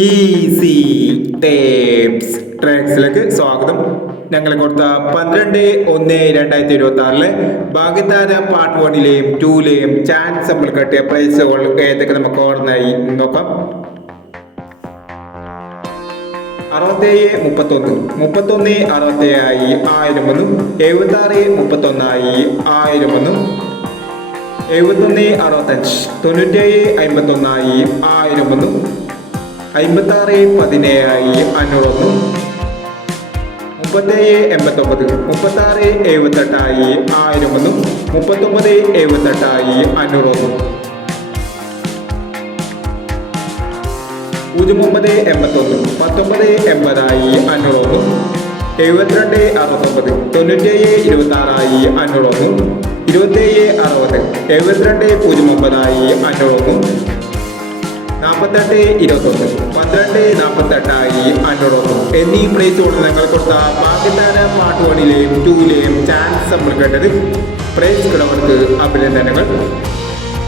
Easy tapes ട്രാക്സിലേക്ക് സ്വാഗതം. ഞങ്ങൾ കൊടുത്ത 12/1/2026 ഭാഗ്യതാര പാർട്ട് 1ലെയും 2ലെയും ചാൻസ് നമ്മൾ കെട്ടിയ പ്രൈസുകൾ ഏതൊക്കെ നമുക്ക് ഓർമ്മയായി നോക്കാം. 67-31 67-67 1001 76-31 1001 71-65 97-51 1001 56-17 501 37-89 36-78 1001 39-78 501 09-81 19-80 501 72-69 97-26 501 27-60 72-09 501 48-21 12-48 501 എന്നീ പ്രൈസുകൾ ഞങ്ങൾ കൊടുത്ത ഭാഗ്യതാര പാർട്ട് 1ലെയും 2ലെയും ചാൻസ് നമ്മൾ കേട്ടത്. പ്രൈസ് കിടവർക്ക് അഭിനന്ദനങ്ങൾ.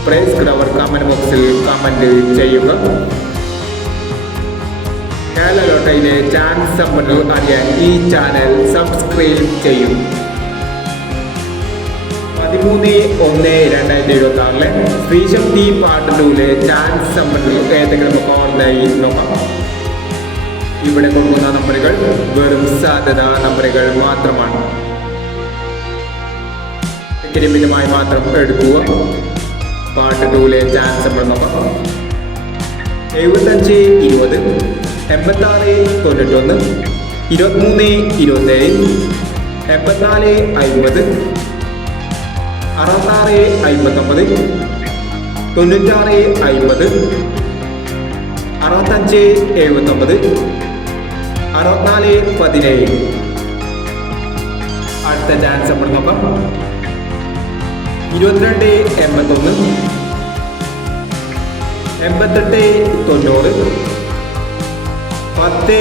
പ്രൈസ് കിടവർ കമന്റ് ബോക്സിൽ കമന്റ് ചെയ്യുക. കേരള ലോട്ടറിയിലെ ചാൻസ് നമ്മൾ അറിയാൻ ഈ ചാനൽ സബ്സ്ക്രൈബ് ചെയ്യും. 13/1/2026 ശ്രീശക്തി പാർട്ട് 2ലെ ചാൻസ് നമ്പറിൽ ഏതെങ്കിലും ഓർമ്മയായി നോക്കാം. ഇവിടെ കൊടുക്കുന്ന നമ്പറുകൾ വെറും സാധ്യത നമ്പറുകൾ മാത്രമാണ്. പരിമിതമായി മാത്രം എടുക്കുക. പാർട്ട് 2ലെ ചാൻസ് നമ്പർ നോക്കാം. 75-20 86-91 23-27 84-50 66-59 96-50 65-79 64-17. അടുത്ത ചാൻസ് നമ്മൾ നോക്കാം. 22-81 88-90 10-53 53-60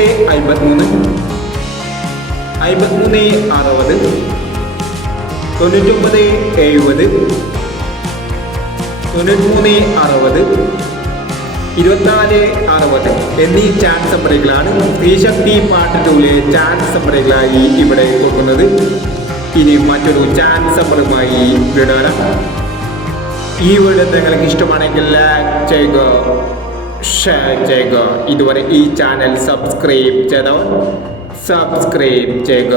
99-70 93-60 24-60 എന്നീ ചാൻസ് നമ്പറുകളാണ് ശ്രീശക്തി പാർട്ട് 2ലെ ചാൻസ് നമ്പറുകളായി ഇവിടെ കൊടുക്കുന്നത്. ഇനി മറ്റൊരു ചാൻസ് നമ്പറുമായി വിടാം. ഈ വീഡിയോ നിങ്ങൾക്ക് ഇഷ്ടമാണെങ്കിൽ ലൈക്ക് ചെയ്യുക, ഷെയർ ചെയ്യുക. ഇതുവരെ ഈ ചാനൽ സബ്സ്ക്രൈബ് ചെയ്തവർ സബ്സ്ക്രൈബ് ചെയ്യുക.